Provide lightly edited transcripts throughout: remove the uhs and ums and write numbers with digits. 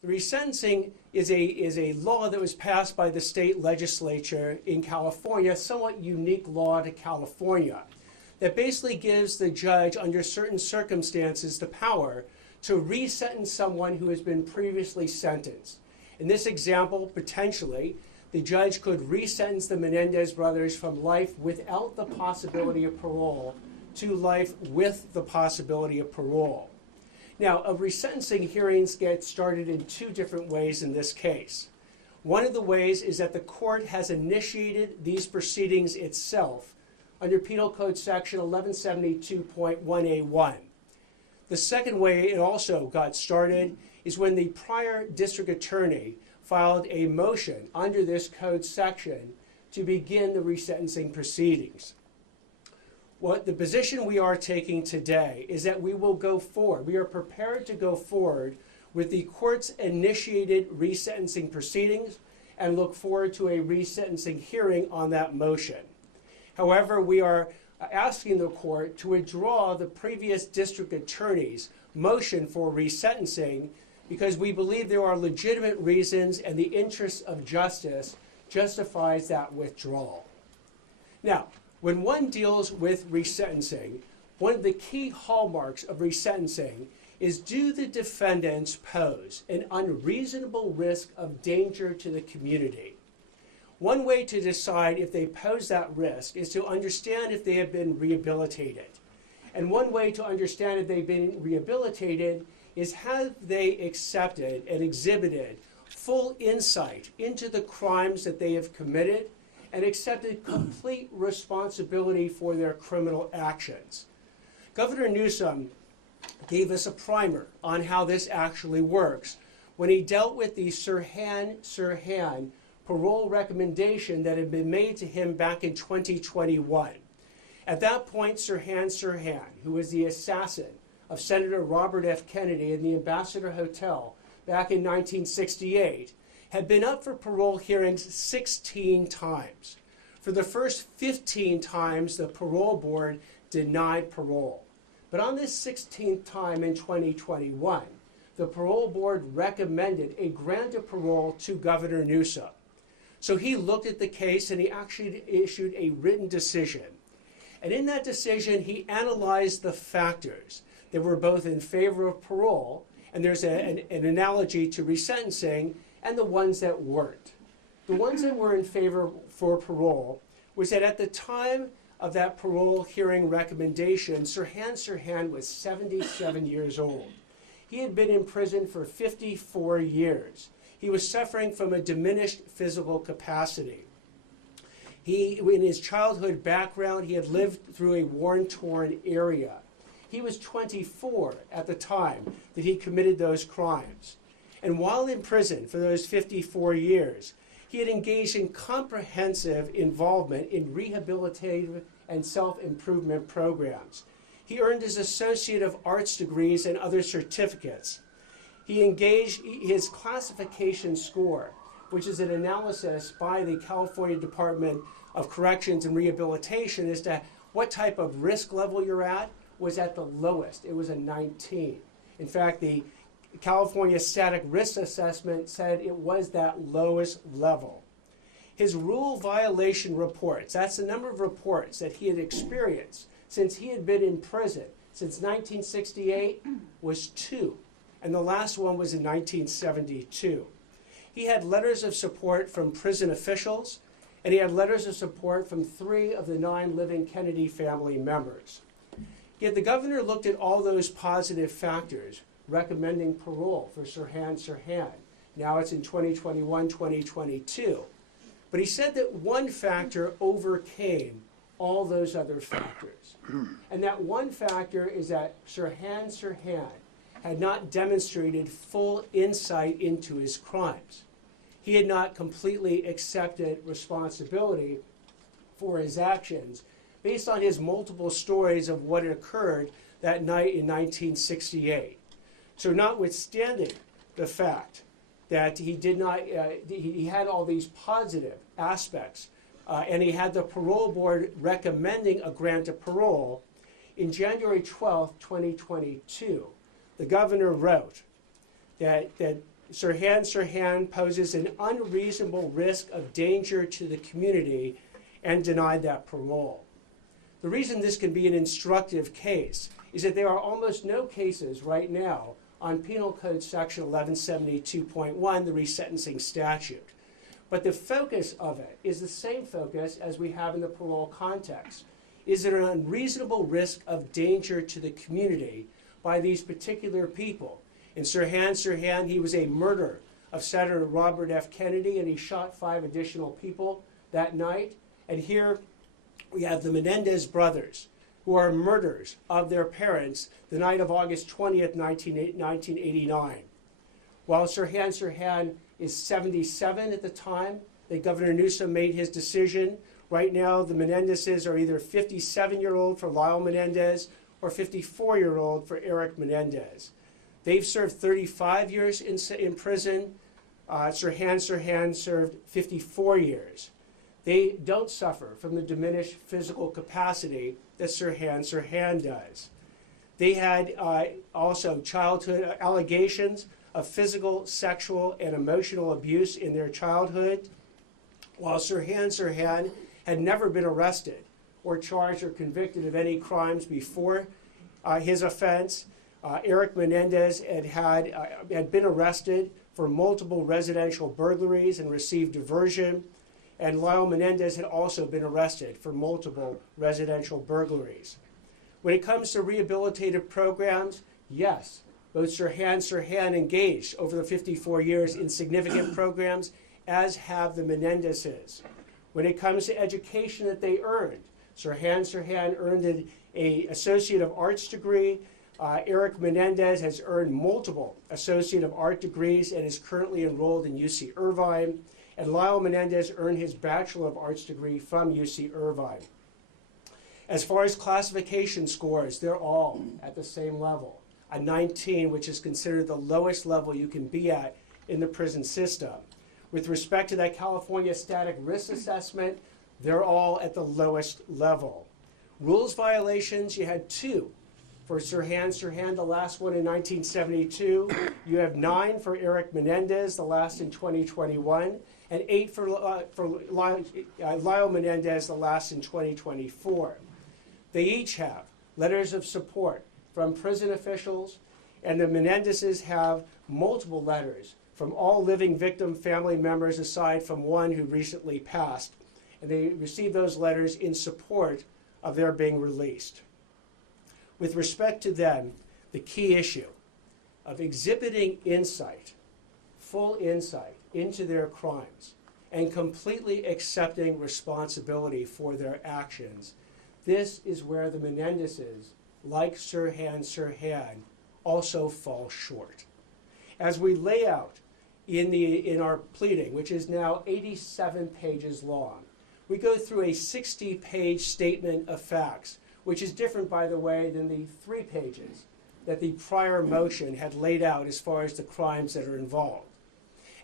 The resentencing is a law that was passed by the state legislature in California, a somewhat unique law to California, that basically gives the judge, under certain circumstances, the power to resentence someone who has been previously sentenced. In this example, potentially, the judge could resentence the Menendez brothers from life without the possibility of parole to life with the possibility of parole. Now, resentencing hearings get started in two different ways in this case. One of the ways is that the court has initiated these proceedings itself under Penal Code Section 1172.1A1. The second way it also got started is when the prior district attorney filed a motion under this code section to begin the resentencing proceedings. What the position we are taking today is that we will go forward. We are prepared to go forward with the court's initiated resentencing proceedings and look forward to a resentencing hearing on that motion. However, we are asking the court to withdraw the previous district attorney's motion for resentencing because we believe there are legitimate reasons and the interest of justice justifies that withdrawal. Now, when one deals with resentencing, one of the key hallmarks of resentencing is, do the defendants pose an unreasonable risk of danger to the community? One way to decide if they pose that risk is to understand if they have been rehabilitated. And one way to understand if they've been rehabilitated is, have they accepted and exhibited full insight into the crimes that they have committed and accepted complete responsibility for their criminal actions. Governor Newsom gave us a primer on how this actually works when he dealt with the Sirhan parole recommendation that had been made to him back in 2021. At that point, Sirhan, who was the assassin of Senator Robert F. Kennedy in the Ambassador Hotel back in 1968, had been up for parole hearings 16 times. For the first 15 times, the parole board denied parole. But on this 16th time in 2021, the parole board recommended a grant of parole to Governor Newsom. So he looked at the case and he actually issued a written decision. And in that decision, he analyzed the factors that were both in favor of parole, and there's an analogy to resentencing, and the ones that weren't. The ones that were in favor for parole was that at the time of that parole hearing recommendation, Sirhan was 77 years old. He had been in prison for 54 years. He was suffering from a diminished physical capacity. In his childhood background, he had lived through a war-torn area. He was 24 at the time that he committed those crimes. And while in prison for those 54 years, he had engaged in comprehensive involvement in rehabilitative and self-improvement programs. He earned his Associate of Arts degrees and other certificates. He engaged his classification score, which is an analysis by the California Department of Corrections and Rehabilitation as to what type of risk level you're at, was at the lowest. It was a 19. In fact, the California Static Risk Assessment said it was that lowest level. His rule violation reports, that's the number of reports that he had experienced since he had been in prison since 1968, was 2. And the last one was in 1972. He had letters of support from prison officials, and he had letters of support from 3 of the 9 living Kennedy family members. Yet the governor looked at all those positive factors, recommending parole for Sirhan. Now it's in 2021, 2022. But he said that one factor overcame all those other factors. And that one factor is that Sirhan had not demonstrated full insight into his crimes. He had not completely accepted responsibility for his actions based on his multiple stories of what had occurred that night in 1968. So notwithstanding the fact that he did not, he had all these positive aspects, and he had the parole board recommending a grant of parole, in January 12, 2022, the governor wrote that Sirhan poses an unreasonable risk of danger to the community and denied that parole. The reason this can be an instructive case is that there are almost no cases right now on Penal Code Section 1172.1, the resentencing statute. But the focus of it is the same focus as we have in the parole context. Is there an unreasonable risk of danger to the community by these particular people? In Sirhan, he was a murderer of Senator Robert F. Kennedy, and he shot 5 additional people that night. And here we have the Menendez brothers, who are murderers of their parents the night of August 20th, 1989. While Sirhan is 77 at the time that Governor Newsom made his decision, right now the Menendezes are either 57-year-old for Lyle Menendez or 54-year-old for Erik Menendez. They've served 35 years in prison. Sirhan served 54 years. They don't suffer from the diminished physical capacity that Sirhan does. They had also childhood allegations of physical, sexual, and emotional abuse in their childhood, while Sirhan had never been arrested or charged or convicted of any crimes before his offense. Erik Menendez had been arrested for multiple residential burglaries and received diversion, and Lyle Menendez had also been arrested for multiple residential burglaries. When it comes to rehabilitative programs, yes, both Sirhan engaged over the 54 years in significant programs, as have the Menendezes. When it comes to education that they earned, Sirhan earned an Associate of Arts degree. Erik Menendez has earned multiple Associate of Art degrees and is currently enrolled in UC Irvine. And Lyle Menendez earned his Bachelor of Arts degree from UC Irvine. As far as classification scores, they're all at the same level, a 19, which is considered the lowest level you can be at in the prison system. With respect to that California Static Risk Assessment, they're all at the lowest level. Rules violations, you had 2 for Sirhan, the last one in 1972. You have 9 for Erik Menendez, the last in 2021, and 8 for Lyle Menendez, the last in 2024. They each have letters of support from prison officials, and the Menendezes have multiple letters from all living victim family members aside from one who recently passed. And they received those letters in support of their being released. With respect to them, the key issue of exhibiting insight, full insight into their crimes, and completely accepting responsibility for their actions, this is where the Menendezes, like Sirhan, also fall short. As we lay out in our pleading, which is now 87 pages long, we go through a 60-page statement of facts, which is different, by the way, than the 3 pages that the prior motion had laid out as far as the crimes that are involved.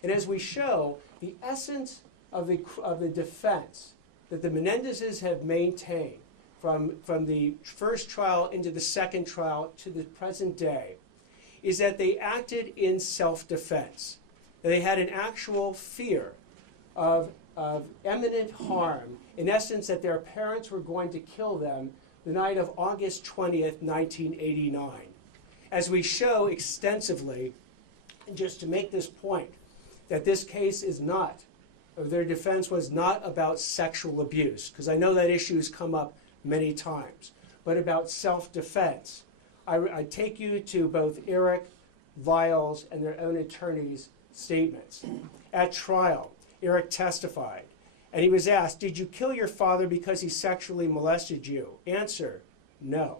And as we show, the essence of the defense that the Menendezes have maintained from the first trial into the second trial to the present day is that they acted in self-defense. They had an actual fear of imminent harm, in essence, that their parents were going to kill them the night of August 20th, 1989. As we show extensively, and just to make this point, that this case is not, or their defense was not about sexual abuse, because I know that issue has come up many times, but about self-defense. I take you to both Erik, Lyle's, and their own attorneys' statements. At trial, Erik testified, and he was asked, "Did you kill your father because he sexually molested you?" Answer, no.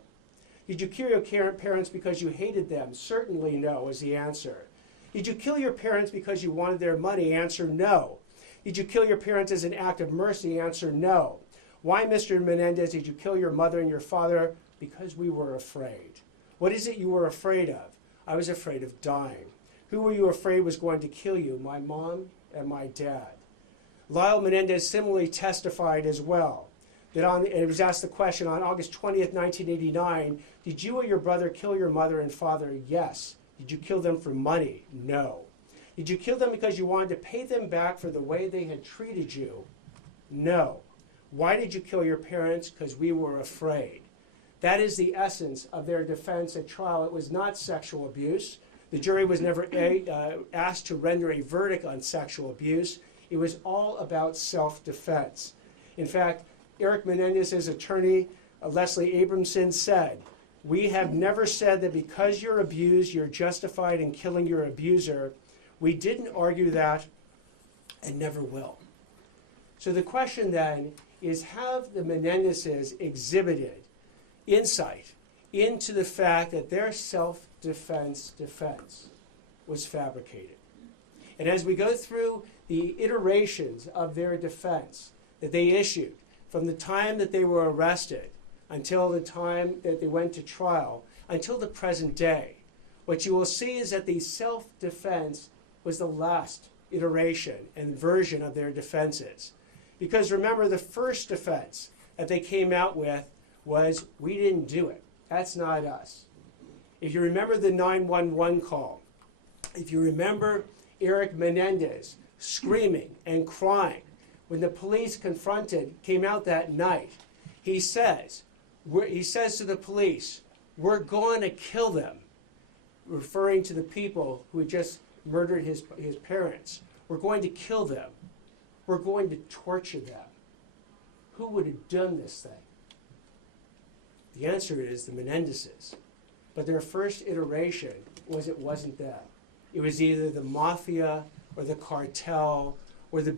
"Did you kill your parents because you hated them?" Certainly no, was the answer. "Did you kill your parents because you wanted their money?" Answer, no. "Did you kill your parents as an act of mercy?" Answer, no. "Why, Mr. Menendez, did you kill your mother and your father?" "Because we were afraid." "What is it you were afraid of?" "I was afraid of dying." "Who were you afraid was going to kill you?" "My mom and my dad." Lyle Menendez similarly testified as well. And he was asked the question, on August 20th, 1989, "Did you or your brother kill your mother and father?" "Yes." "Did you kill them for money?" "No." Did you kill them because you wanted to pay them back for the way they had treated you? No. Why did you kill your parents? Because we were afraid. That is the essence of their defense at trial. It was not sexual abuse. The jury was never asked to render a verdict on sexual abuse. It was all about self-defense. In fact, Erik Menendez's attorney, Leslie Abramson, said, "We have never said that because you're abused, you're justified in killing your abuser. We didn't argue that and never will." So the question then is, have the Menendezes exhibited insight into the fact that their self-defense defense was fabricated? And as we go through the iterations of their defense that they issued from the time that they were arrested until the time that they went to trial, until the present day, what you will see is that the self-defense was the last iteration and version of their defenses. Because remember, the first defense that they came out with was, "We didn't do it. That's not us." If you remember the 911 call, if you remember Erik Menendez screaming and crying when the police came out that night, he says to the police, "We're going to kill them," referring to the people who had just murdered his parents. "We're going to kill them. We're going to torture them." Who would have done this thing? The answer is the Menendezes. But their first iteration was it wasn't them. It was either the mafia or the cartel or the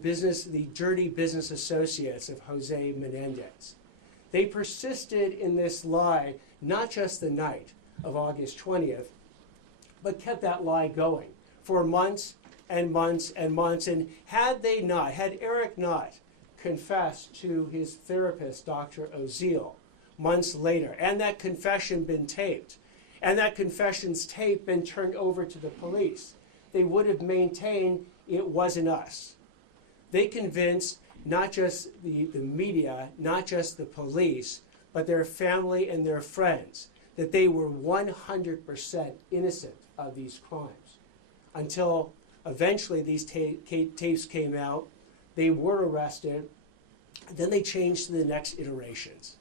dirty business associates of Jose Menendez. They persisted in this lie not just the night of August 20th, but kept that lie going for months and months and months. And had Erik not confessed to his therapist, Dr. Oziel, months later, and that confession been taped, and that confession's tape been turned over to the police, they would have maintained it wasn't us. They convinced not just the media, not just the police, but their family and their friends that they were 100% innocent of these crimes. Until eventually these tapes came out, they were arrested, then they changed to the next iterations.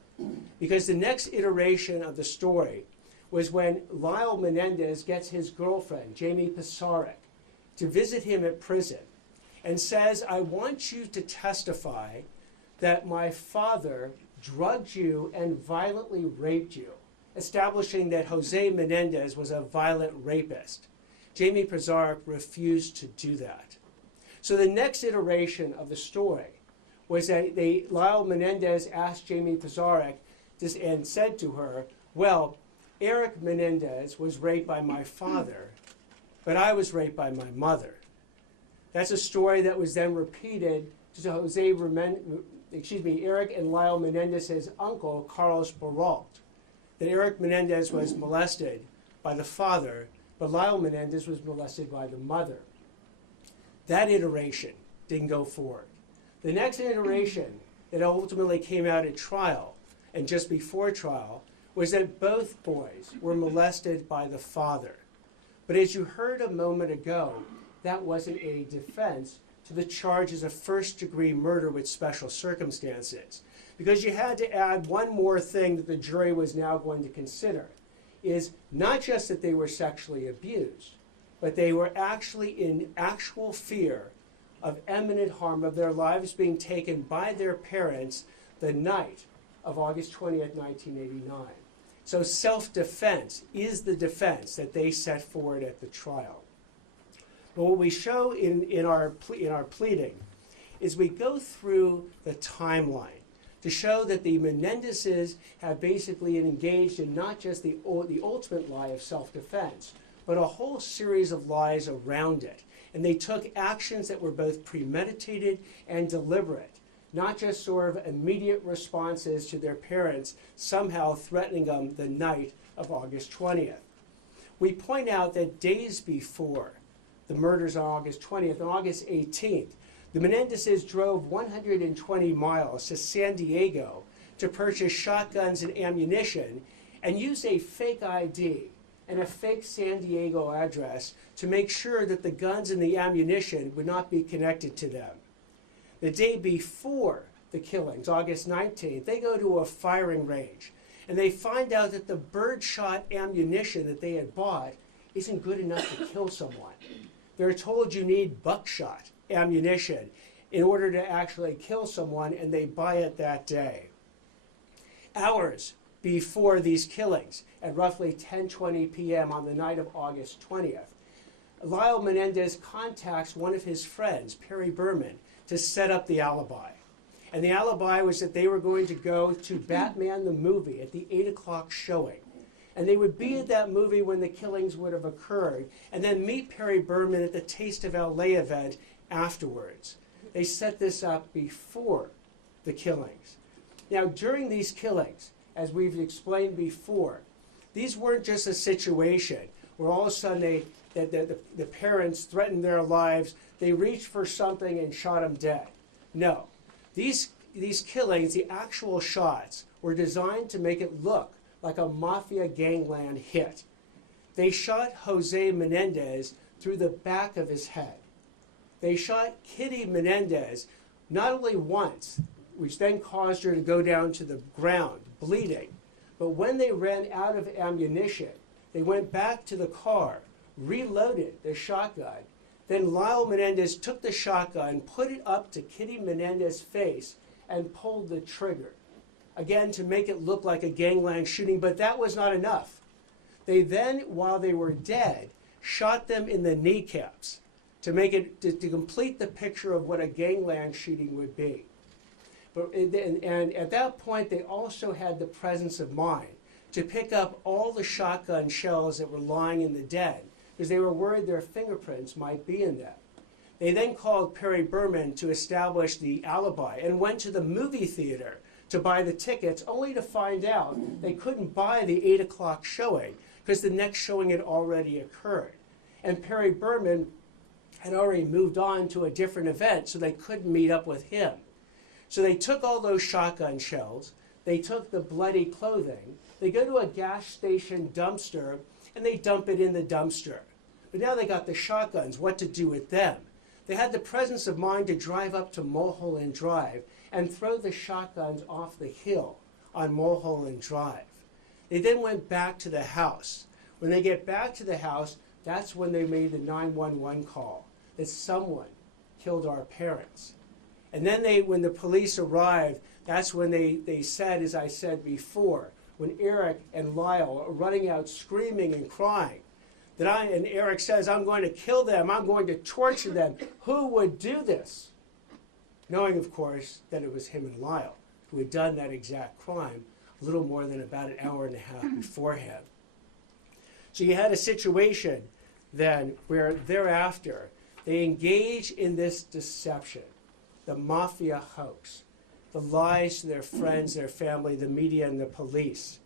Because the next iteration of the story was when Lyle Menendez gets his girlfriend, Jamie Pisarek, to visit him at prison and says, "I want you to testify that my father drugged you and violently raped you," establishing that Jose Menendez was a violent rapist. Jamie Pisarek refused to do that. So the next iteration of the story was that Lyle Menendez asked Jamie Pisarek and said to her, "Well, Erik Menendez was raped by my father, but I was raped by my mother." That's a story that was then repeated to Erik and Lyle Menendez's uncle, Carlos Baralt, that Erik Menendez was molested by the father, but Lyle Menendez was molested by the mother. That iteration didn't go forward. The next iteration that ultimately came out at trial, and just before trial, was that both boys were molested by the father. But as you heard a moment ago, that wasn't a defense to the charges of first-degree murder with special circumstances. Because you had to add one more thing that the jury was now going to consider, is not just that they were sexually abused, but they were actually in actual fear of imminent harm, of their lives being taken by their parents the night of August 20th, 1989. So self-defense is the defense that they set forward at the trial. But what we show in our pleading is we go through the timeline to show that the Menendezes have basically engaged in not just the ultimate lie of self-defense, but a whole series of lies around it. And they took actions that were both premeditated and deliberate, not just sort of immediate responses to their parents somehow threatening them the night of August 20th. We point out that days before the murders on August 20th, on August 18th, the Menendezes drove 120 miles to San Diego to purchase shotguns and ammunition and used a fake ID and a fake San Diego address to make sure that the guns and the ammunition would not be connected to them. The day before the killings, August 19th, they go to a firing range and they find out that the birdshot ammunition that they had bought isn't good enough to kill someone. They're told you need buckshot ammunition in order to actually kill someone, and they buy it that day. Hours before these killings, at roughly 10:20 p.m. on the night of August 20th, Lyle Menendez contacts one of his friends, Perry Berman, to set up the alibi. And the alibi was that they were going to go to Batman the movie at the 8 o'clock showing. And they would be at that movie when the killings would have occurred, and then meet Perry Berman at the Taste of LA event afterwards. They set this up before the killings. Now, during these killings, as we've explained before, these weren't just a situation where all of a sudden the parents threatened their lives, they reached for something and shot them dead. No. These killings, the actual shots, were designed to make it look like a mafia gangland hit. They shot Jose Menendez through the back of his head. They shot Kitty Menendez not only once, which then caused her to go down to the ground, bleeding, but when they ran out of ammunition, they went back to the car, reloaded the shotgun. Then Lyle Menendez took the shotgun, put it up to Kitty Menendez's face, and pulled the trigger. Again, to make it look like a gangland shooting, but that was not enough. They then, while they were dead, shot them in the kneecaps to make it to complete the picture of what a gangland shooting would be. And at that point, they also had the presence of mind to pick up all the shotgun shells that were lying in the den, because they were worried their fingerprints might be in them. They then called Perry Berman to establish the alibi and went to the movie theater to buy the tickets, only to find out they couldn't buy the 8 o'clock showing because the next showing had already occurred. And Perry Berman had already moved on to a different event, so they couldn't meet up with him. So they took all those shotgun shells, they took the bloody clothing, they go to a gas station dumpster, and they dump it in the dumpster. But now they got the shotguns, what to do with them? They had the presence of mind to drive up to Mulholland Drive and throw the shotguns off the hill on Mulholland Drive. They then went back to the house. When they get back to the house, that's when they made the 911 call that someone killed our parents. And then when the police arrived, that's when they said, as I said before, when Erik and Lyle are running out screaming and crying, and Erik says, "I'm going to kill them, I'm going to torture them." Who would do this? Knowing, of course, that it was him and Lyle who had done that exact crime a little more than about an hour and a half beforehand. So you had a situation then where thereafter they engage in this deception, the mafia hoax, the lies to their friends, their family, the media, and the police.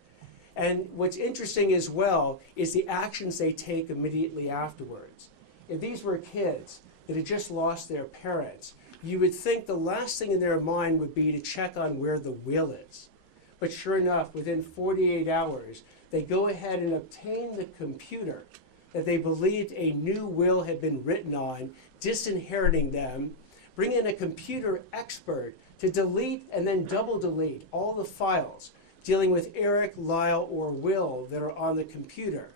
And what's interesting as well is the actions they take immediately afterwards. If these were kids that had just lost their parents, you would think the last thing in their mind would be to check on where the will is. But sure enough, within 48 hours, they go ahead and obtain the computer that they believed a new will had been written on, disinheriting them, bring in a computer expert to delete and then double delete all the files dealing with Erik, Lyle, or Will that are on the computer.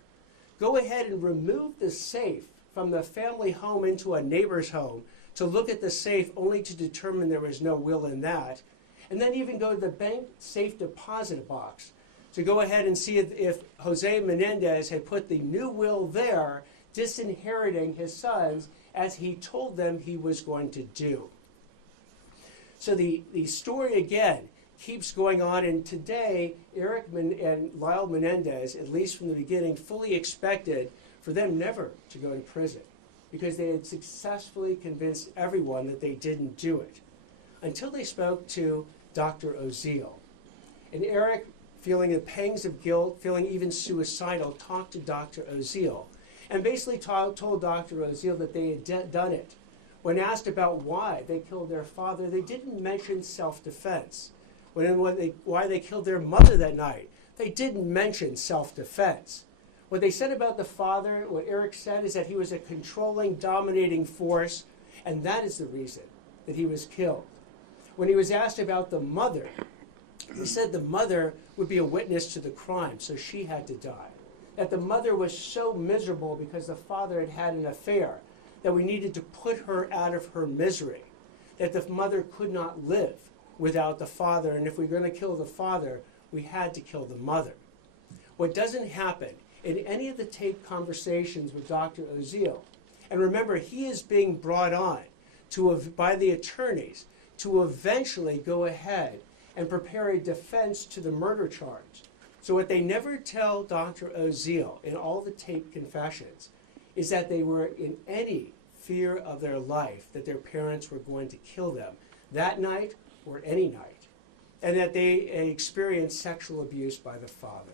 Go ahead and remove the safe from the family home into a neighbor's home to look at the safe only to determine there was no will in that. And then even go to the bank safe deposit box to go ahead and see if Jose Menendez had put the new will there, disinheriting his sons as he told them he was going to do. So the story again keeps going on, and today Erik and Lyle Menendez, at least from the beginning, fully expected for them never to go to prison because they had successfully convinced everyone that they didn't do it until they spoke to Dr. Oziel. And Erik, feeling the pangs of guilt, feeling even suicidal, talked to Dr. Oziel and basically told Dr. Oziel that they had done it. When asked about why they killed their father, they didn't mention self-defense. Why they killed their mother that night, they didn't mention self-defense. What they said about the father, what Erik said, is that he was a controlling, dominating force, and that is the reason that he was killed. When he was asked about the mother, he said the mother would be a witness to the crime, so she had to die. That the mother was so miserable because the father had had an affair that we needed to put her out of her misery. That the mother could not live without the father, and if we were going to kill the father, we had to kill the mother. What doesn't happen in any of the taped conversations with Dr. Oziel, and remember, he is being brought on by the attorneys to eventually go ahead and prepare a defense to the murder charge. So what they never tell Dr. Oziel in all the taped confessions is that they were in any fear of their life that their parents were going to kill them that night or any night, and that they experienced sexual abuse by the father.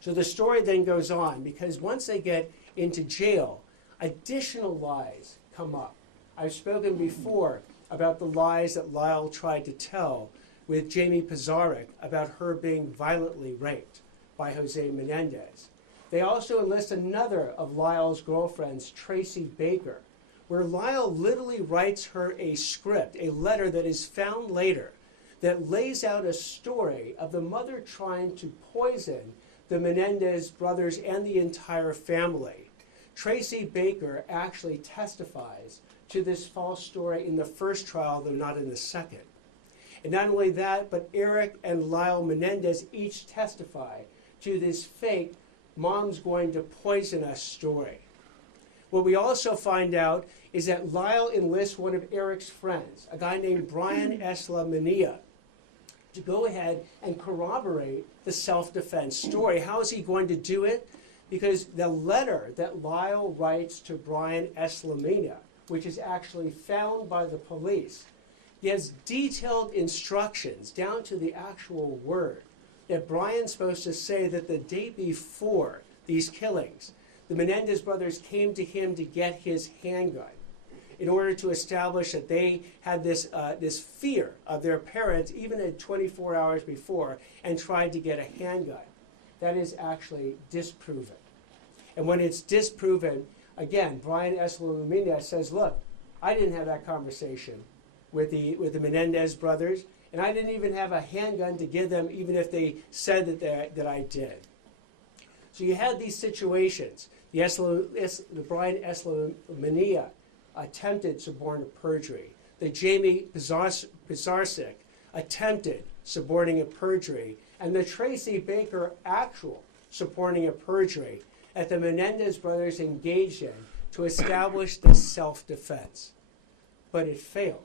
So the story then goes on, because once they get into jail, additional lies come up. I've spoken before about the lies that Lyle tried to tell with Jamie Pizarnik about her being violently raped by Jose Menendez. They also enlist another of Lyle's girlfriends, Tracy Baker, where Lyle literally writes her a script, a letter that is found later, that lays out a story of the mother trying to poison the Menendez brothers and the entire family. Tracy Baker actually testifies to this false story in the first trial, though not in the second. And not only that, but Erik and Lyle Menendez each testify to this fake mom's going to poison us story. What we also find out is that Lyle enlists one of Erik's friends, a guy named Brian Eslamania, to go ahead and corroborate the self-defense story. How is he going to do it? Because the letter that Lyle writes to Brian Eslamania, which is actually found by the police, gives detailed instructions down to the actual word that Brian's supposed to say that the day before these killings, the Menendez brothers came to him to get his handgun in order to establish that they had this fear of their parents, even at 24 hours before, and tried to get a handgun. That is actually disproven. And when it's disproven, again, Brian Eslamania says, look, I didn't have that conversation with the Menendez brothers, and I didn't even have a handgun to give them, even if they said that I did. So you had these situations. The Brian Eslamania attempted suborning perjury. The Jamie Pizarnik attempted suborning a perjury, and the Tracy Baker actual suborning a perjury that the Menendez brothers engaged in to establish the self-defense. But it failed.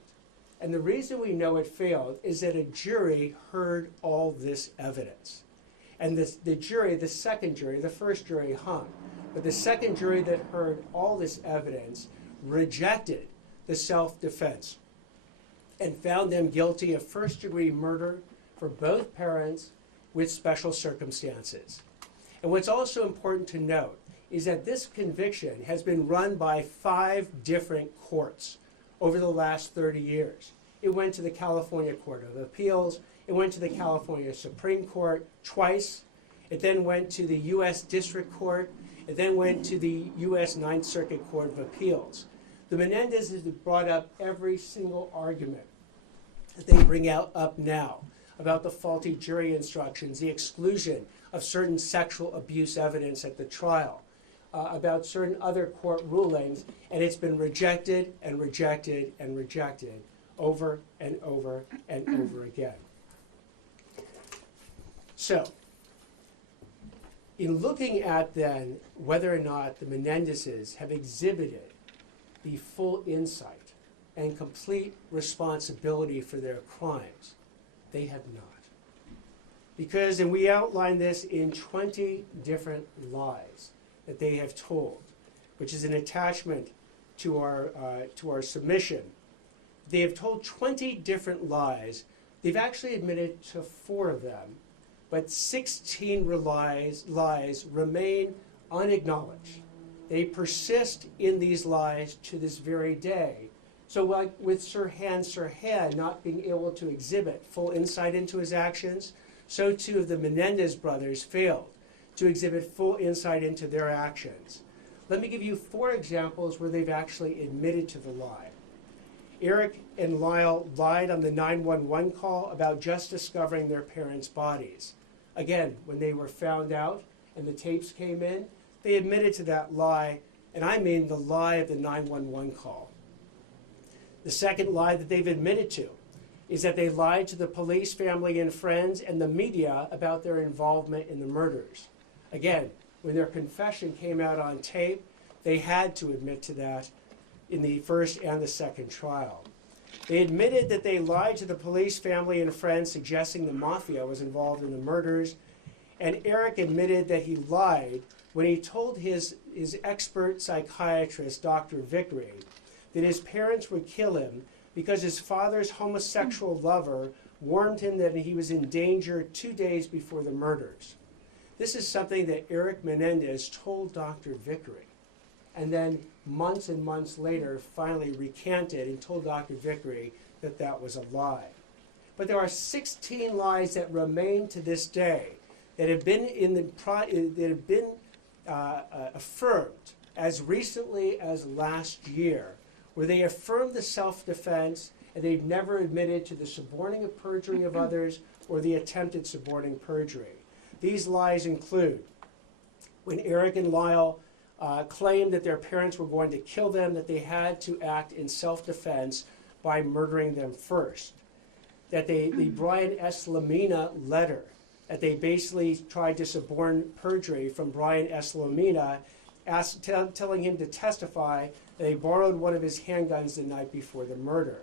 And the reason we know it failed is that a jury heard all this evidence. And the jury, the second jury, the first jury hung, but the second jury that heard all this evidence rejected the self-defense and found them guilty of first-degree murder for both parents with special circumstances. And what's also important to note is that this conviction has been run by 5 different courts over the last 30 years. It went to the California Court of Appeals. It went to the California Supreme Court twice. It then went to the U.S. District Court. It then went to the U.S. Ninth Circuit Court of Appeals. The Menendezes have brought up every single argument that they bring up now about the faulty jury instructions, the exclusion of certain sexual abuse evidence at the trial, about certain other court rulings, and it's been rejected and rejected and rejected over and over and over again. So, in looking at then whether or not the Menendezes have exhibited the full insight and complete responsibility for their crimes, they have not. Because, and we outline this in 20 different lies that they have told, which is an attachment to our submission. They have told 20 different lies. They've actually admitted to 4 of them, but 16 lies remain unacknowledged. They persist in these lies to this very day. So like with Sirhan not being able to exhibit full insight into his actions, so too the Menendez brothers failed to exhibit full insight into their actions. Let me give you 4 examples where they've actually admitted to the lie. Erik and Lyle lied on the 911 call about just discovering their parents' bodies. Again, when they were found out and the tapes came in, they admitted to that lie, and I mean the lie of the 911 call. The second lie that they've admitted to is that they lied to the police, family, and friends and the media about their involvement in the murders. Again, when their confession came out on tape, they had to admit to that in the first and the second trial. They admitted that they lied to the police, family, and friends, suggesting the mafia was involved in the murders. And Erik admitted that he lied when he told his expert psychiatrist, Dr. Vickery, that his parents would kill him because his father's homosexual lover warned him that he was in danger 2 days before the murders. This is something that Erik Menendez told Dr. Vickery, and then months and months later finally recanted and told Dr. Vickery that that was a lie. But there are 16 lies that remain to this day that have been affirmed as recently as last year, where they affirmed the self-defense and they've never admitted to the suborning of perjury of others or the attempted suborning perjury. These lies include when Erik and Lyle claimed that their parents were going to kill them, that they had to act in self-defense by murdering them first. That the Brian S. Lamina letter, that they basically tried to suborn perjury from Brian S. Lamina, telling him to testify that they borrowed one of his handguns the night before the murder.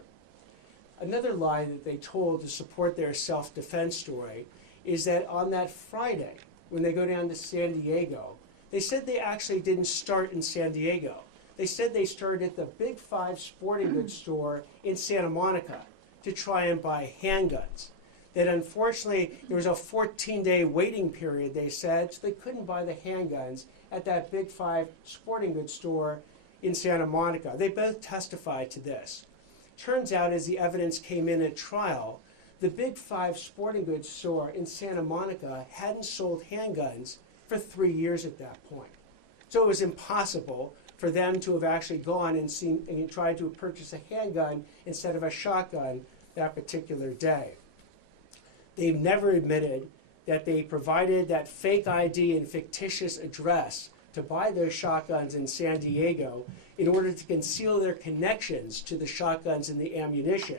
Another lie that they told to support their self-defense story is that on that Friday, when they go down to San Diego, they said they actually didn't start in San Diego. They said they started at the Big 5 sporting goods store in Santa Monica to try and buy handguns. That unfortunately, there was a 14-day waiting period, they said, so they couldn't buy the handguns at that Big 5 sporting goods store in Santa Monica. They both testified to this. Turns out, as the evidence came in at trial, the Big 5 sporting goods store in Santa Monica hadn't sold handguns for 3 years at that point. So it was impossible for them to have actually gone and tried to purchase a handgun instead of a shotgun that particular day. They've never admitted that they provided that fake ID and fictitious address to buy those shotguns in San Diego in order to conceal their connections to the shotguns and the ammunition.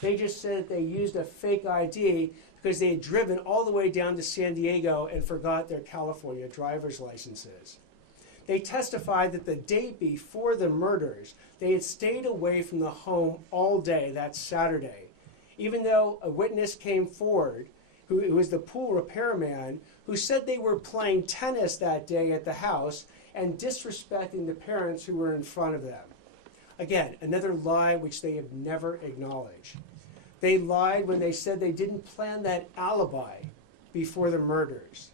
They just said that they used a fake ID because they had driven all the way down to San Diego and forgot their California driver's licenses. They testified that the day before the murders, they had stayed away from the home all day that Saturday, even though a witness came forward, who was the pool repairman, who said they were playing tennis that day at the house and disrespecting the parents who were in front of them. Again, another lie which they have never acknowledged. They lied when they said they didn't plan that alibi before the murders.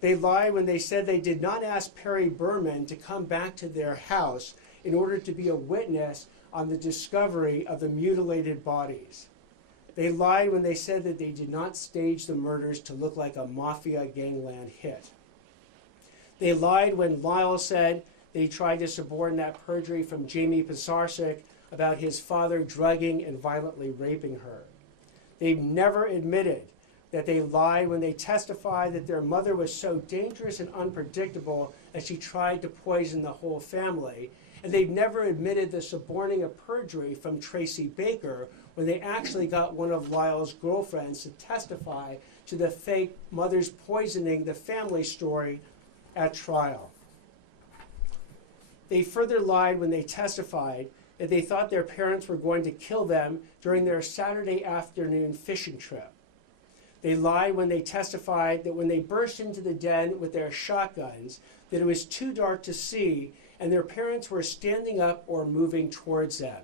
They lied when they said they did not ask Perry Berman to come back to their house in order to be a witness on the discovery of the mutilated bodies. They lied when they said that they did not stage the murders to look like a mafia gangland hit. They lied when Lyle said they tried to suborn that perjury from Jamie Pisarcik about his father drugging and violently raping her. They've never admitted that they lied when they testified that their mother was so dangerous and unpredictable that she tried to poison the whole family. And they've never admitted the suborning of perjury from Tracy Baker when they actually got one of Lyle's girlfriends to testify to the fake mother's poisoning the family story at trial. They further lied when they testified that they thought their parents were going to kill them during their Saturday afternoon fishing trip. They lied when they testified that when they burst into the den with their shotguns, that it was too dark to see and their parents were standing up or moving towards them.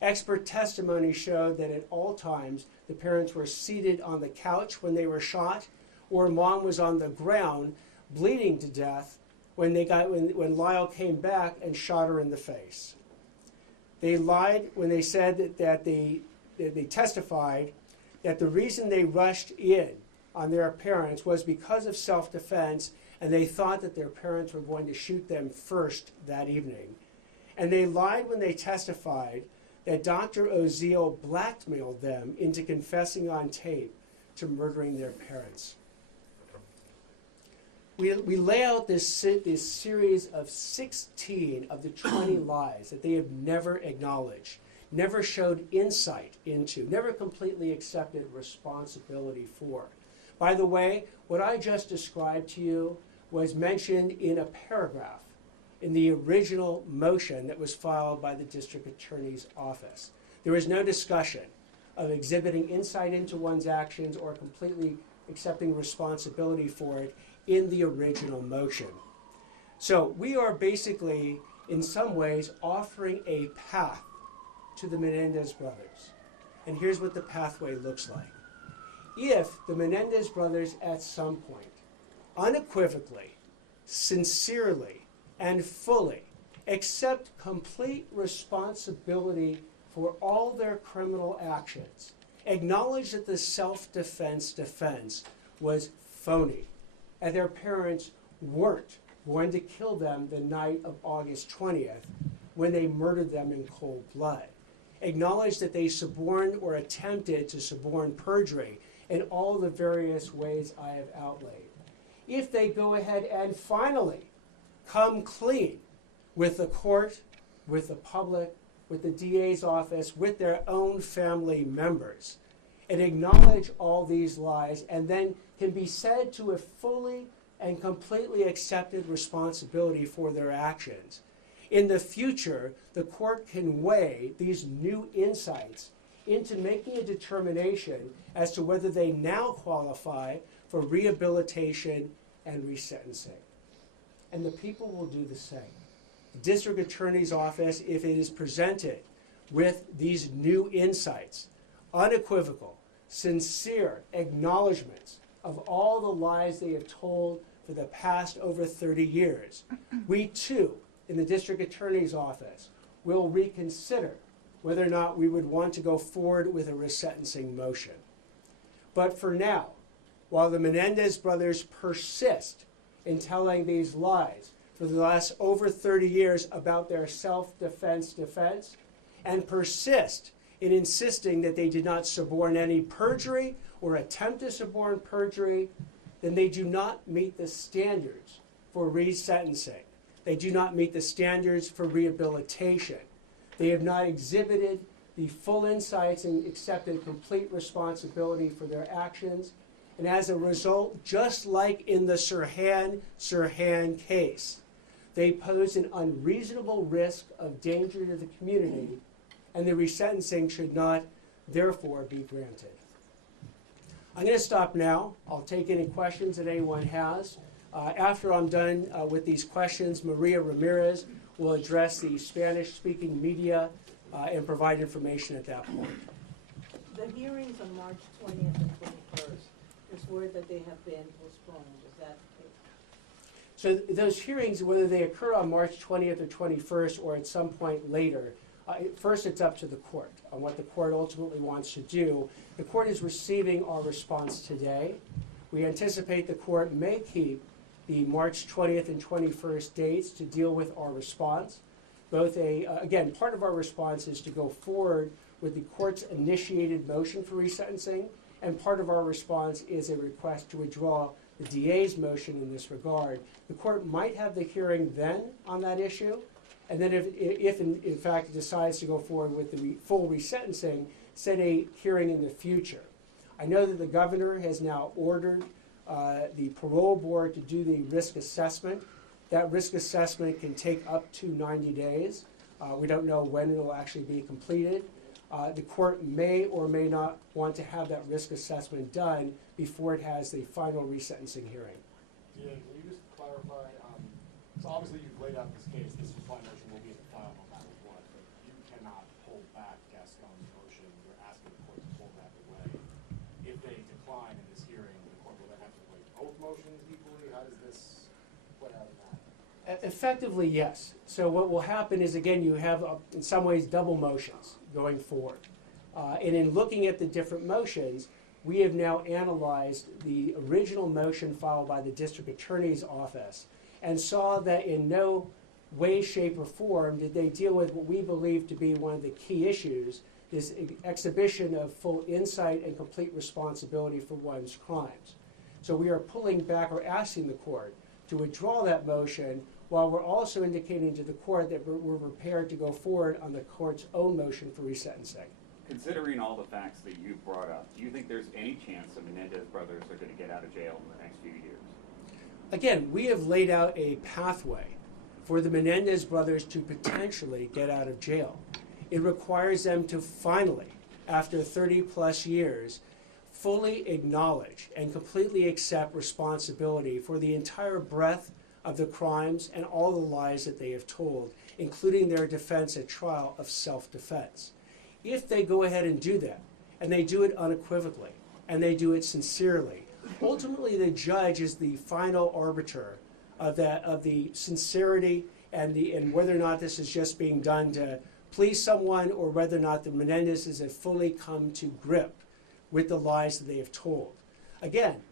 Expert testimony showed that at all times the parents were seated on the couch when they were shot, or mom was on the ground bleeding to death when Lyle came back and shot her in the face. They lied when they said that they testified that the reason they rushed in on their parents was because of self-defense and they thought that their parents were going to shoot them first that evening. And they lied when they testified that Dr. Oziel blackmailed them into confessing on tape to murdering their parents. We lay out this series of 16 of the 20 lies that they have never acknowledged, never showed insight into, never completely accepted responsibility for. By the way, what I just described to you was mentioned in a paragraph in the original motion that was filed by the district attorney's office. There was no discussion of exhibiting insight into one's actions or completely accepting responsibility for it in the original motion. So we are basically, in some ways, offering a path to the Menendez brothers. And here's what the pathway looks like. If the Menendez brothers at some point, unequivocally, sincerely, and fully accept complete responsibility for all their criminal actions, acknowledge that the self-defense defense was phony, and their parents weren't going to kill them the night of August 20th when they murdered them in cold blood. Acknowledge that they suborned or attempted to suborn perjury in all the various ways I have outlaid. If they go ahead and finally come clean with the court, with the public, with the DA's office, with their own family members, and acknowledge all these lies, and then can be said to have fully and completely accepted responsibility for their actions. In the future, the court can weigh these new insights into making a determination as to whether they now qualify for rehabilitation and resentencing. And the people will do the same. The district attorney's office, if it is presented with these new insights, unequivocal, sincere acknowledgments of all the lies they have told for the past over 30 years, we too, in the district attorney's office, will reconsider whether or not we would want to go forward with a resentencing motion. But for now, while the Menendez brothers persist in telling these lies for the last over 30 years about their self-defense defense, and persist in insisting that they did not suborn any perjury or attempt to suborn perjury, then they do not meet the standards for resentencing. They do not meet the standards for rehabilitation. They have not exhibited the full insights and accepted complete responsibility for their actions. And as a result, just like in the Sirhan case, they pose an unreasonable risk of danger to the community, and the resentencing should not, therefore, be granted. I'm going to stop now. I'll take any questions that anyone has. After I'm done with these questions, Maria Ramirez will address the Spanish-speaking media and provide information at that point. The hearings on March 20th and 21st, it's word that they have been postponed. Is that the case? So those hearings, whether they occur on March 20th or 21st or at some point later, first it's up to the court on what the court ultimately wants to do. The court is receiving our response today. We anticipate the court may keep the March 20th and 21st dates to deal with our response. Both again, part of our response is to go forward with the court's initiated motion for resentencing, and part of our response is a request to withdraw the DA's motion in this regard. The court might have the hearing then on that issue, and then if in fact it decides to go forward with the full resentencing, set a hearing in the future. I know that the governor has now ordered the parole board to do the risk assessment. That risk assessment can take up to 90 days. We don't know when it will actually be completed. The court may or may not want to have that risk assessment done before it has the final resentencing hearing. Yeah, can you just clarify? So obviously you've laid out this case. This supply motion will be in the file no matter what, but you cannot pull back Gascon's motion. You're asking the court to pull that away. If they decline in this hearing, the court will then have to weigh both motions equally. How does this play out in that? Effectively, yes. So what will happen is, again, you have, in some ways, double motions going forward. And in looking at the different motions, we have now analyzed the original motion filed by the district attorney's office and saw that in no way, shape, or form did they deal with what we believe to be one of the key issues, this exhibition of full insight and complete responsibility for one's crimes. So we are pulling back or asking the court to withdraw that motion, while we're also indicating to the court that we're prepared to go forward on the court's own motion for resentencing. Considering all the facts that you've brought up, do you think there's any chance the Menendez brothers are going to get out of jail in the next few years? Again, we have laid out a pathway for the Menendez brothers to potentially get out of jail. It requires them to finally, after 30+ years, fully acknowledge and completely accept responsibility for the entire breadth of the crimes and all the lies that they have told, including their defense at trial of self-defense. If they go ahead and do that, and they do it unequivocally, and they do it sincerely, ultimately the judge is the final arbiter of the sincerity and whether or not this is just being done to please someone, or whether or not the Menendezes have fully come to grip with the lies that they have told. Again,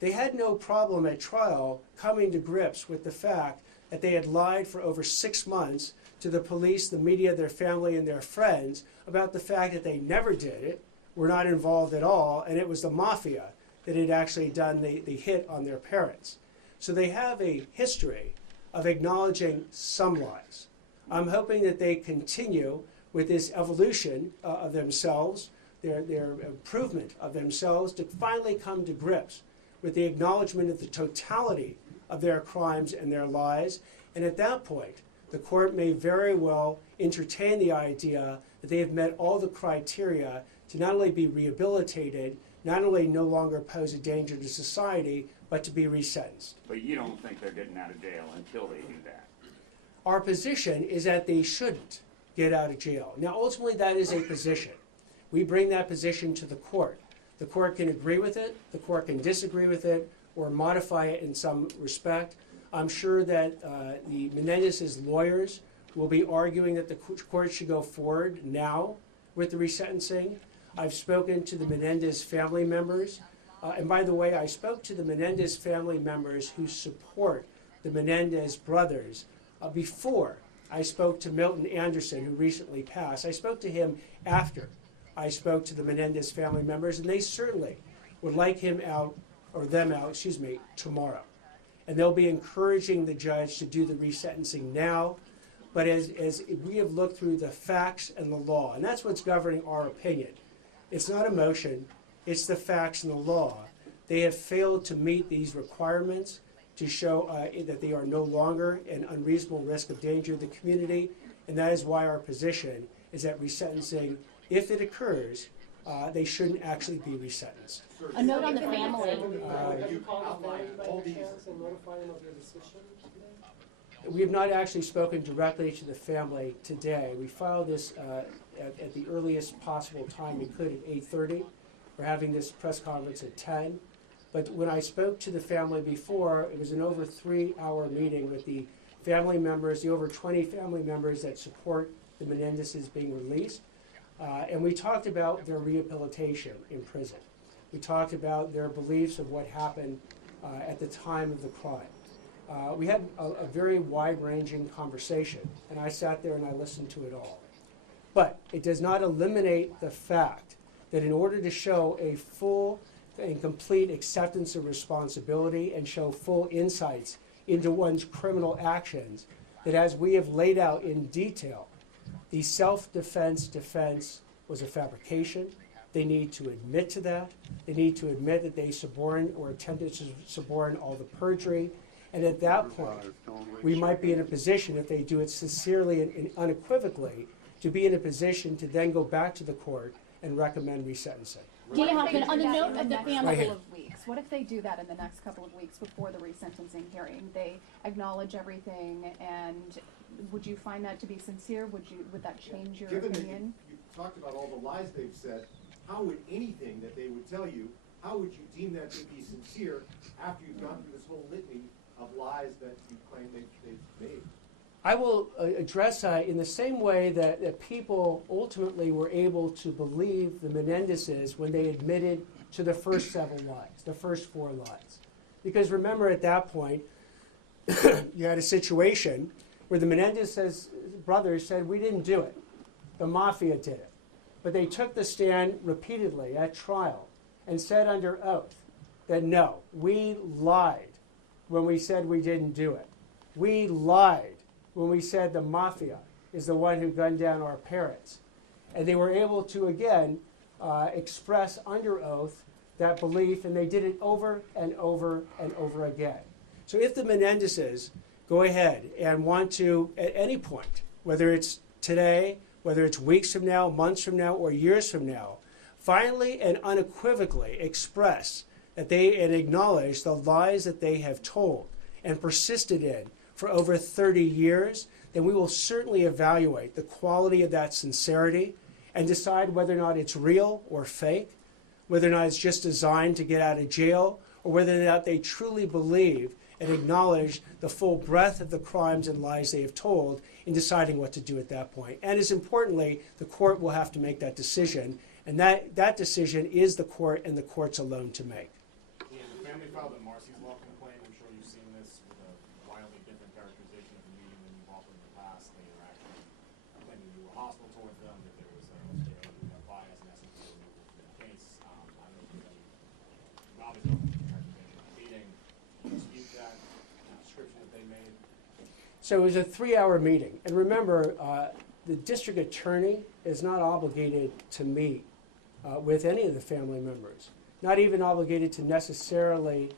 they had no problem at trial coming to grips with the fact that they had lied for over 6 months to the police, the media, their family, and their friends about the fact that they never did it, were not involved at all, and it was the mafia that had actually done the hit on their parents. So they have a history of acknowledging some lies. I'm hoping that they continue with this evolution of themselves, their improvement of themselves, to finally come to grips with the acknowledgement of the totality of their crimes and their lies. And at that point, the court may very well entertain the idea that they have met all the criteria to not only be rehabilitated, not only no longer pose a danger to society, but to be resentenced. But you don't think they're getting out of jail until they do that? Our position is that they shouldn't get out of jail. Now, ultimately, that is a position. We bring that position to the court. The court can agree with it, the court can disagree with it, or modify it in some respect. I'm sure that the Menendez's lawyers will be arguing that the court should go forward now with the resentencing. I've spoken to the Menendez family members. And by the way, I spoke to the Menendez family members who support the Menendez brothers before I spoke to Milton Anderson, who recently passed. I spoke to him after I spoke to the Menendez family members, and they certainly would like him out, or them out, tomorrow. And they'll be encouraging the judge to do the resentencing now. But as we have looked through the facts and the law, and that's what's governing our opinion. It's not emotion, it's the facts and the law. They have failed to meet these requirements to show that they are no longer an unreasonable risk of danger to the community, and that is why our position is that resentencing, if it occurs, they shouldn't actually be resentenced. A note on the family. Have you outlined all these? And notify them of your decision today? We have not actually spoken directly to the family today. We filed this at the earliest possible time we could at 8:30. We're having this press conference at 10. But when I spoke to the family before, it was an over 3-hour meeting with the family members, the over 20 family members that support the Menendezes being released. And we talked about their rehabilitation in prison. We talked about their beliefs of what happened at the time of the crime. We had a very wide-ranging conversation, and I sat there and I listened to it all. But it does not eliminate the fact that in order to show a full and complete acceptance of responsibility and show full insights into one's criminal actions, that as we have laid out in detail, the self-defense defense was a fabrication. They need to admit to that. They need to admit that they suborned or attempted to suborn all the perjury. And at that point, we might be in a position, if they do it sincerely and unequivocally, to be in a position to then go back to the court and recommend resentencing. Dean Hochman, on the note of the family, Right. What if they do that in the next couple of weeks before the resentencing hearing? They acknowledge everything, and would you find that to be sincere? Would that change your Given that opinion? you talked about all the lies they've said, how would anything that they would tell you, how would you deem that to be sincere after you've gone through this whole litany of lies that you claim they've made? I will address that in the same way that people ultimately were able to believe the Menendezes when they admitted to the first 7 lies, the first 4 lies. Because remember, at that point, you had a situation where the Menendez brothers said, we didn't do it. The mafia did it. But they took the stand repeatedly at trial and said under oath that no, we lied when we said we didn't do it. We lied when we said the mafia is the one who gunned down our parents. And they were able to, again, express under oath that belief, and they did it over and over and over again. So if the Menendezes go ahead and want to, at any point, whether it's today, whether it's weeks from now, months from now, or years from now, finally and unequivocally express that they and acknowledge the lies that they have told and persisted in for over 30 years, then we will certainly evaluate the quality of that sincerity and decide whether or not it's real or fake, whether or not it's just designed to get out of jail, or whether or not they truly believe and acknowledge the full breadth of the crimes and lies they have told in deciding what to do at that point. And as importantly, the court will have to make that decision, and that decision is the court and the courts alone to make. Yeah, the family filed a Marcy's Law complaint. I'm sure you've seen this with a wildly different characterization of the meeting than you've offered in the past. They were actually claiming you were hostile towards them, that there was a bias in essence for the case. I don't know if there's any obviously characterization of the meeting. Can you dispute that description that they made? So it was a 3-hour meeting. And remember, the district attorney is not obligated to meet with any of the family members. Not even obligated to necessarily,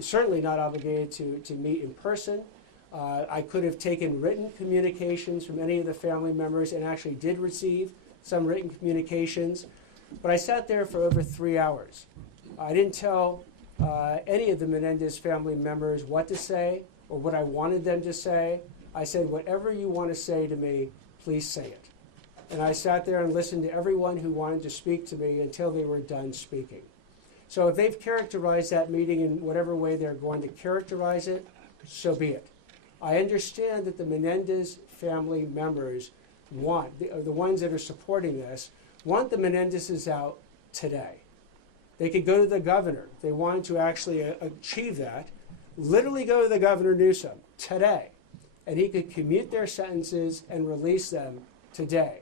certainly not obligated to meet in person. I could have taken written communications from any of the family members and actually did receive some written communications. But I sat there for over 3 hours. I didn't tell any of the Menendez family members what to say or what I wanted them to say. I said, whatever you want to say to me, please say it. And I sat there and listened to everyone who wanted to speak to me until they were done speaking. So if they've characterized that meeting in whatever way they're going to characterize it, so be it. I understand that the Menendez family members want, the ones that are supporting this, want the Menendezes out today. They could go to the governor if they wanted to actually achieve that, literally go to the Governor Newsom today, and he could commute their sentences and release them today.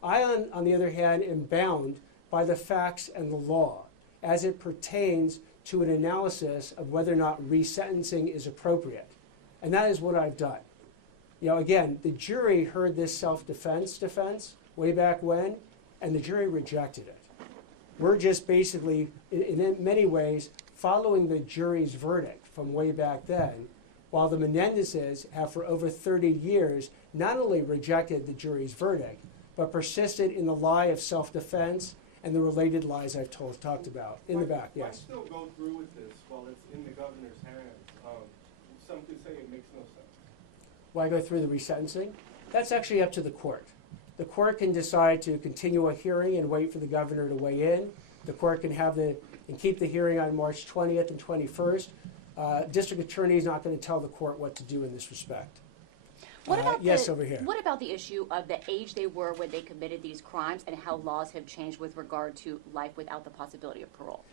I, on the other hand, am bound by the facts and the law as it pertains to an analysis of whether or not resentencing is appropriate. And that is what I've done. You know, again, the jury heard this self-defense defense way back when, and the jury rejected it. We're just basically, in many ways, following the jury's verdict from way back then, while the Menendezes have for over 30 years not only rejected the jury's verdict, but persisted in the lie of self-defense and the related lies I've talked about. In the back, yes. Why still go through with this while it's in the governor's hands? Some could say it makes no sense. Why go through the resentencing? That's actually up to the court. The court can decide to continue a hearing and wait for the governor to weigh in. The court can have and keep the hearing on March 20th and 21st. District attorney is not going to tell the court what to do in this respect. What about yes, over here. What about the issue of the age they were when they committed these crimes and how laws have changed with regard to life without the possibility of parole?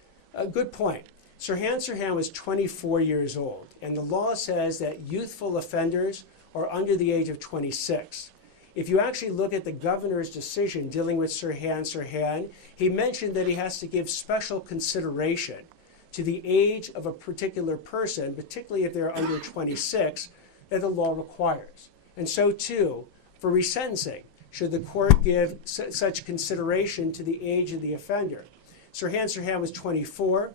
Good point. Sirhan was 24 years old, and the law says that youthful offenders are under the age of 26. If you actually look at the governor's decision dealing with Sirhan, he mentioned that he has to give special consideration to the age of a particular person, particularly if they're under 26, that the law requires. And so too, for resentencing, should the court give such consideration to the age of the offender. Sirhan was 24,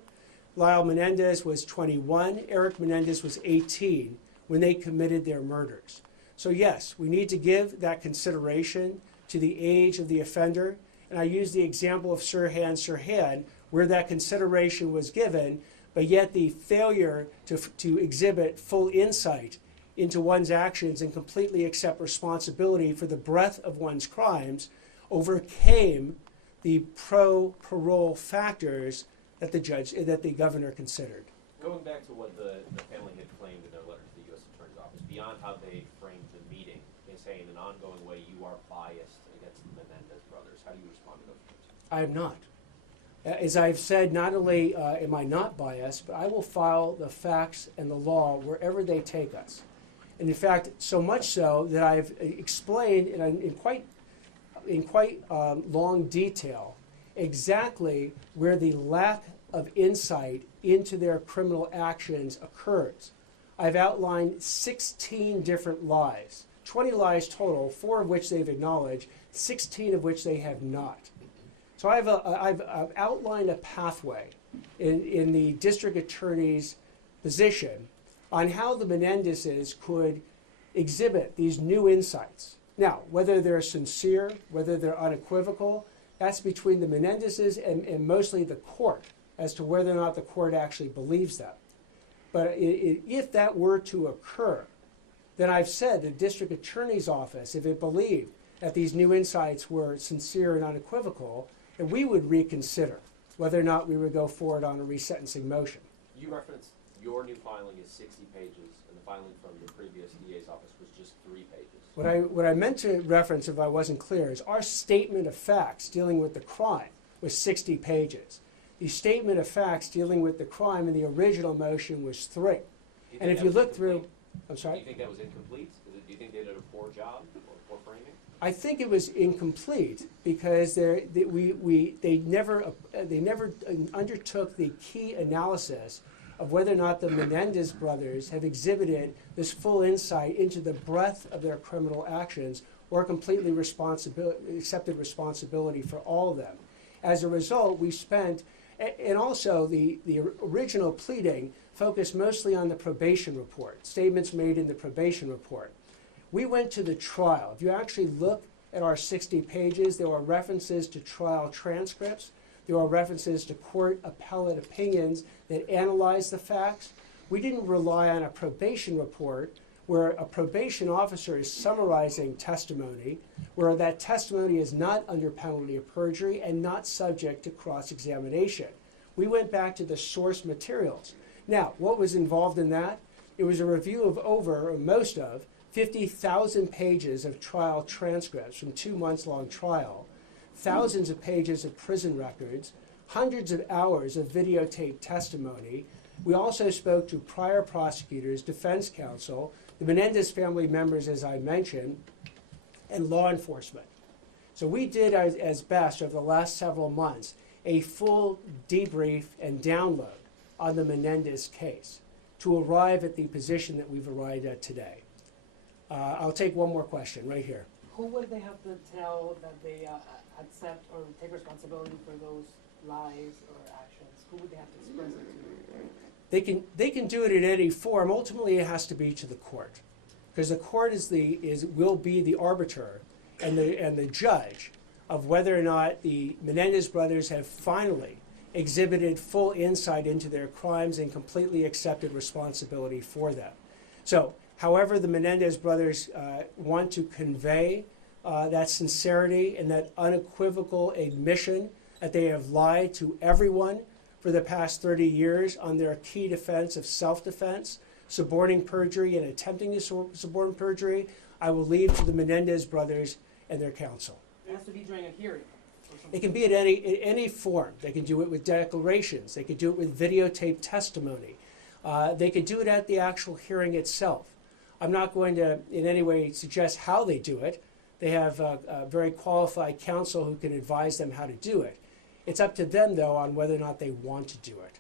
Lyle Menendez was 21, Erik Menendez was 18 when they committed their murders. So yes, we need to give that consideration to the age of the offender. And I use the example of Sirhan, where that consideration was given, but yet the failure to exhibit full insight into one's actions and completely accept responsibility for the breadth of one's crimes overcame the pro-parole factors that the governor considered. Going back to what the family had claimed in their letter to the U.S. Attorney's Office, beyond how they framed the meeting. They say in an ongoing way you are biased against the Menendez brothers. How do you respond to those things? I am not. As I've said, not only am I not biased, but I will file the facts and the law wherever they take us. And in fact, so much so that I've explained in quite long detail exactly where the lack of insight into their criminal actions occurs. I've outlined 16 different lies, 20 lies total, 4 of which they've acknowledged, 16 of which they have not. So I've outlined a pathway in the district attorney's position on how the Menendezes could exhibit these new insights. Now, whether they're sincere, whether they're unequivocal, that's between the Menendezes and mostly the court as to whether or not the court actually believes them. But if that were to occur, then I've said the district attorney's office, if it believed that these new insights were sincere and unequivocal, then we would reconsider whether or not we would go forward on a resentencing motion. You referenced your new filing is 60 pages, and the filing from the previous DA's office was just 3 pages. What I meant to reference, if I wasn't clear, is our statement of facts dealing with the crime was 60 pages. The statement of facts dealing with the crime in the original motion was 3. And if you look through, I'm sorry? Do you think that was incomplete? Do you think they did a poor job or poor framing? I think it was incomplete because they never undertook the key analysis of whether or not the Menendez brothers have exhibited this full insight into the breadth of their criminal actions or completely accepted responsibility for all of them. As a result, we spent, and also the original pleading focused mostly on the probation report, statements made in the probation report. We went to the trial. If you actually look at our 60 pages, there were references to trial transcripts. There are references to court appellate opinions that analyze the facts. We didn't rely on a probation report where a probation officer is summarizing testimony, where that testimony is not under penalty of perjury and not subject to cross-examination. We went back to the source materials. Now, what was involved in that? It was a review of most of 50,000 pages of trial transcripts from 2 months-long trial, thousands of pages of prison records, hundreds of hours of videotaped testimony. We also spoke to prior prosecutors, defense counsel, the Menendez family members, as I mentioned, and law enforcement. So we did as best over the last several months a full debrief and download on the Menendez case to arrive at the position that we've arrived at today. I'll take one more question right here. Who would they have to tell that they accept or take responsibility for those lies or actions? Who would they have to express it to? They can do it in any form. Ultimately, it has to be to the court, because the court will be the arbiter and the judge of whether or not the Menendez brothers have finally exhibited full insight into their crimes and completely accepted responsibility for them. So, however the Menendez brothers want to convey that sincerity and that unequivocal admission that they have lied to everyone for the past 30 years on their key defense of self-defense, suborning perjury, and attempting to suborn perjury, I will leave to the Menendez brothers and their counsel. It has to be during a hearing. It can be at any form. They can do it with declarations. They could do it with videotaped testimony. They could do it at the actual hearing itself. I'm not going to in any way suggest how they do it. They have a very qualified counsel who can advise them how to do it. It's up to them, though, on whether or not they want to do it.